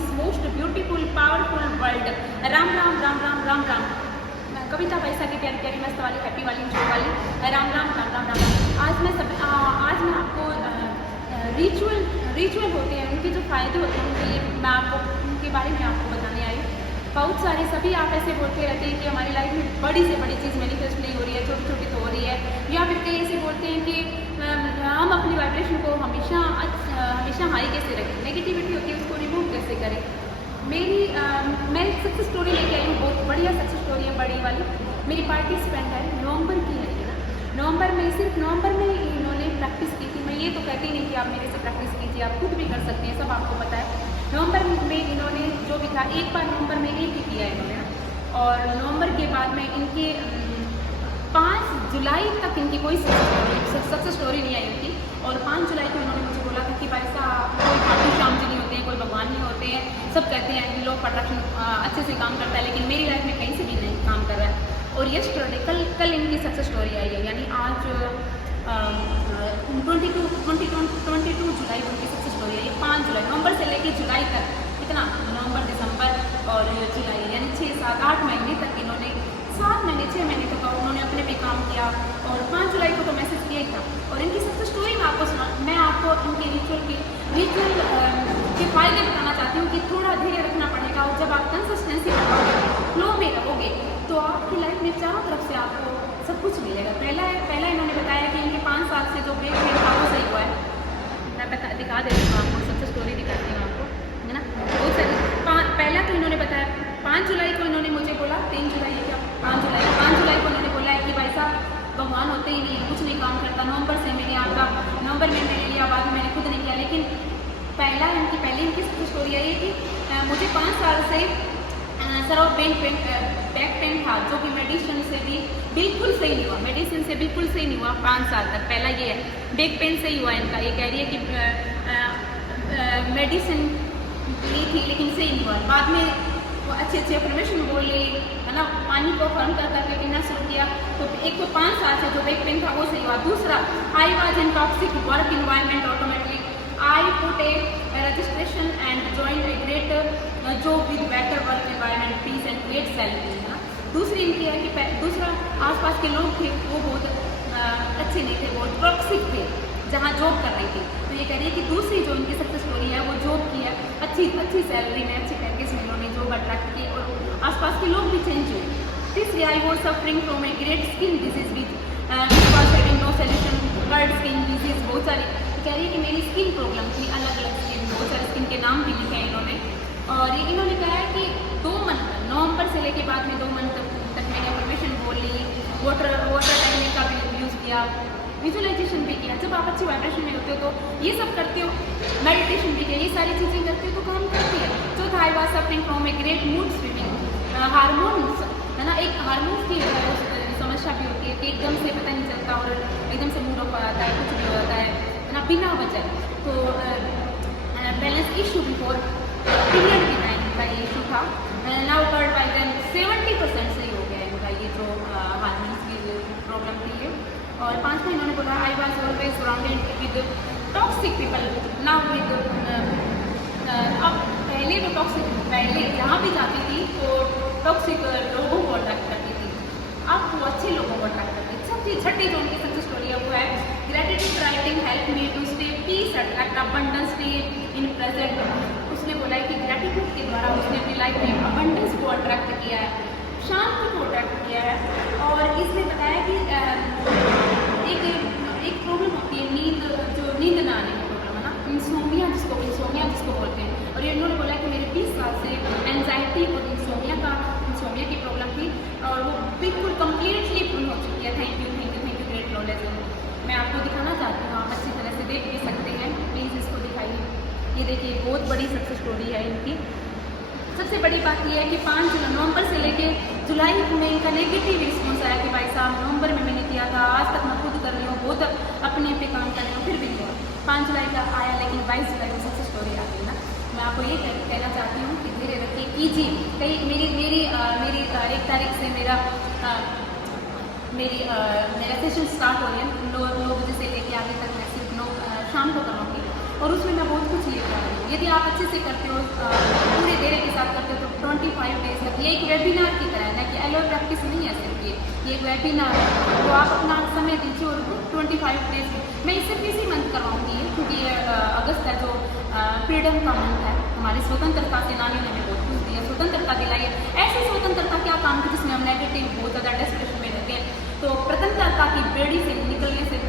This most beautiful powerful world. Ram Ram Ram Ram Ram Ram. Kavita पैसा की प्यारी प्यारी मस्त वाली हैप्पी वाली जो वाली राम राम राम राम राम। आज मैं आपको रिचुअल होते हैं, उनके जो फ़ायदे होते हैं उनके लिए मैं आपको उनके बारे में आपको बताने आई हूँ। बहुत सारे सभी आप ऐसे बोलते रहते हैं कि हमारी लाइफ में बड़ी से बड़ी चीज़ मैनिफेस्ट नहीं हो रही है, छोटी छोटी तो हो रही है, या फिर कई ऐसे बोलते हैं कि हम अपनी वाइब्रेशन को हमेशा हाई कैसे रखें, नेगेटिविटी होती है उसको रिमूव कैसे करें। मैं एक सक्सेस स्टोरी लेके आई हूँ, बहुत बढ़िया सक्सेस स्टोरी है, बड़ी वाली। मेरी पार्टिसिपेंट है, नवंबर की है ना। सिर्फ नवंबर में इन्होंने प्रैक्टिस की थी। मैं ये तो कहती नहीं कि आप मेरे से प्रैक्टिस कीजिए, आप खुद भी कर सकते हैं, सब आपको पता है। नवंबर में इन्होंने जो भी था, एक बार नवंबर में एक ही किया इन्होंने, और नवंबर के बाद में इनके 5 जुलाई तक इनकी कोई सक्सेस स्टोरी नहीं आई थी। और 5 जुलाई को इन्होंने मुझे बोला था कि भाई साहब कोई खाटू श्याम जी नहीं होते हैं, कोई भगवान नहीं होते हैं, सब कहते हैं कि लोग अट्रैक्शन अच्छे से काम करता है, लेकिन मेरी लाइफ में कहीं से भी नहीं काम कर रहा है। और यस्टरडे कल इनकी सक्सेस स्टोरी आई है, यानी आज 22 जुलाई को इनकी सक्सेस स्टोरी है। ये 5 जुलाई, नवंबर से लेकर जुलाई तक, कितना नवंबर दिसंबर और जुलाई, यानी 6 7 8 महीने तक इन्होंने 6 महीने तक उन्होंने अपने पे काम किया। और 5 जुलाई को तो मैसेज किया ही था। और इनकी सक्सेस स्टोरी मैं आपको इनके रिचुअल के फायदे बताना चाहती हूँ कि थोड़ा धैर्य रखना पड़ेगा, और जब आप कंसिस्टेंसी रखोगे, फ्लो में रहोगे, तो आपकी लाइफ में चारों तरफ से आपको सब कुछ मिलेगा। पहला इन्होंने बताया कि इनके 5 साल से जो ब्रेक था वो सही हुआ है। मैं दिखा देती हूँ आपको, सक्सेस स्टोरी दिखाती हूँ आपको, है ना। बहुत सारी पहला तो इन्होंने बताया 5 जुलाई को इन्होंने मुझे बोला, 3 जुलाई है क्या, 5 जुलाई को इन्होंने बोला है कि भाई साहब भगवान होते ही नहीं, कुछ नहीं काम करता। नवंबर से मैंने आपका नवंबर में मैंने लिया, बाद में मैंने खुद नहीं किया। लेकिन पहली इनकी स्टोरी है कि मुझे 5 साल से सर और बैक पेन था, जो कि मेडिसिन से बिल्कुल सही नहीं हुआ, 5 साल तक। पहला ये है, बैक पेन से ही हुआ इनका। ये कह रही है कि मेडिसिन ली थी लेकिन सही नहीं हुआ। बाद में वो अच्छे अफर्मेशन बोल ली, है ना, पानी को फर्म करके पीना शुरू किया, तो एक तो 5 साल से जो बैक पेन था वो सही हुआ। दूसरा, I was in toxic work environment, automatically I put a registration and join a great job with better work environment, peace and great salary, है ना। दूसरी इनकी है कि दूसरा, आसपास के लोग थे वो बहुत अच्छे नहीं थे, बहुत टॉक्सिक थे जहाँ जॉब कर रही थी। तो ये कह रही है कि दूसरी जो इनकी सक्सेस स्टोरी है वो जॉब की है, अच्छी सैलरी में, अच्छी पैकेज में इन्होंने जॉब अट्रैक्ट की और आसपास के लोग भी चेंज हुए। तीसरी, I was suffering from a great skin disease with was having no solution, blood skin disease, बहुत सारी। कह रही है कि मेरी स्किन प्रॉब्लम थी, अलग अलग स्किन, बहुत सारे स्किन के नाम भी लिखे हैं इन्होंने। और ये इन्होंने कहा है कि 2 मंथ, नवंबर से लेके बाद में 2 मंथ तक मैंने अफर्मेशन बोल ली, वाटर टेक्निक का भी यूज़ किया, विजुअलाइजेशन भी किया। जब आप अच्छी वाइब्रेशन में होते हो तो ये सब करते हो, मेडिटेशन भी किया, ये सारी चीज़ें करते हो तो काम करती है। चौथा, आई was suffering from a great mood swinging, hormones, है ना, एक हार्मोन्स की समस्या भी होती है कि एकदम से पता नहीं चलता और एकदम से मूड ऑफ आता है, कुछ भी हो जाता है ना, बिना वजह। तो बैलेंस इशू बिफोर पीरियड की टाइम का ये इशू था, नाउ कर्ड बाय देन 70% सही हो गया इनका ये जो हार्मोन्स की प्रॉब्लम थी ये। और 5वां इन्होंने बोला, I was always surrounded with toxic people, now with अब पहले जहाँ भी जाती थी तो टॉक्सिक लोगों को अट्रैक्ट करती थी, अब वो अच्छे लोगों को अट्रैक्ट करती है। छठी जो उनकी सक्सेस स्टोरी है वो है, gratitude writing help me to stay peace, attract abundance, stay in present. उसने बोला है कि ग्रेटिट्यूड के द्वारा उसने अपनी लाइफ में अबंडेंस को अट्रैक्ट किया है, शांति को अट्रैक्ट किया है। और इसने बताया कि एक प्रॉब्लम होती है, नींद ना आने की प्रॉब्लम, है ना, इंसोमिया जिसको बोलते हैं। और ये उन्होंने बोला कि मेरे 20 साल से एंजाइटी और इंसोमिया की प्रॉब्लम थी और वो बिल्कुल कम्प्लीटली पूर्ण हो चुकी है। Thank you great knowledge. मैं आपको दिखाना चाहती हूँ, आप अच्छी तरह से देख भी सकते हैं, प्लीज़ इसको दिखाइए। ये देखिए, बहुत बड़ी सक्सेस स्टोरी है इनकी। सबसे बड़ी बात यह है कि 5 नवंबर से लेके जुलाई में इनका नेगेटिव रिस्पॉन्स आया कि भाई साहब नवंबर में मैंने किया था, आज तक मैं खुद कर रही हूँ, बहुत अपने पे काम कर रही हूँ, फिर भी नहीं हुआ। 5 जुलाई का आया, लेकिन 22 जुलाई में सक्सेस स्टोरी आ गई ना। मैं आपको ये कहना चाहती हूँ कि धीरे रखिए, कीजिए। कहीं मेरी 1 तारीख से मेरा सेशन स्टार्ट हो रही है, 9 बजे से लेके आगे तक मैं सिर्फ 9 शाम को करूँगी। और उसमें मैं बहुत कुछ लेकर आ रही हूँ। यदि आप अच्छे से करते हो, पूरे धैर्य के साथ करते हो, तो 25 डेज तक, ये एक वेबिनार की तरह है ना, कि एलो प्रैक्टिस नहीं है सिर्फ ये एक वेबिनार है। तो आप अपना समय दीजिए और 25 डेज मैं इससे इसी मंथ करवाऊँगी, क्योंकि ये अगस्त है जो फ्रीडम का मंथ है। हमारी स्वतंत्रता सेनानियों ने हमें बहुत कुछ दिया, स्वतंत्रता दिलाई है। ऐसी स्वतंत्रता क्या काम की जिसमें हम नेगेटिव बहुत ज़्यादा डिस्कशन में रहते हैं। तो स्वतंत्रता की बेड़ी से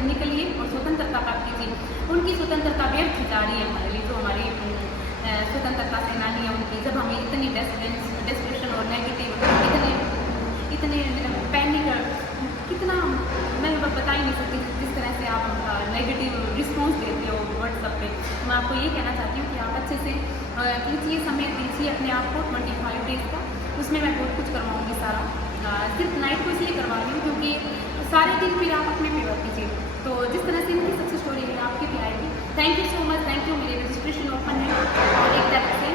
निकलिए और स्वतंत्रता प्राप्त कीजिए। उनकी स्वतंत्रता व्यर्थ जा रही है हमारे लिए, जो हमारी स्वतंत्रता सेनानी है उनकी, जब हमें इतनी डिस्कशन और नेगेटिव इतने पैनिक, कितना मैं बता ही नहीं सकती जिस तरह से आप नेगेटिव रिस्पॉन्स देते हो व्हाट्सएप पे। मैं आपको ये कहना चाहती हूँ कि आप अच्छे से कीजिए, समय दीजिए अपने आप को 25 डेज का। उसमें मैं बहुत कुछ करवाऊँगी सारा, सिर्फ नाइट को इसलिए करवा रही हूँ क्योंकि सारे दिन फिर आप अपने पे वर्क कीजिए। तो जिस तरह से इनकी सक्सेस स्टोरी है आपकी भी आएगी। Thank you so much, thank you. मेरी रजिस्ट्रेशन ओपन है और एक तरह से,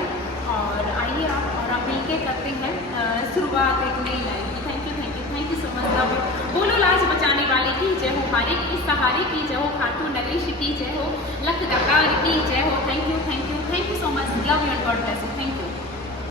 और आइए आप मिलके करते हैं शुरुआत एक नई लाइफ की। Thank you so much. Love you. बोलो लाज बचाने वाले की जय हो, हारे की सहारे की जय हो, खाटू नरेश की जय हो, लख दकार की जय हो। Thank you so much. Love you and God bless you. Thank you.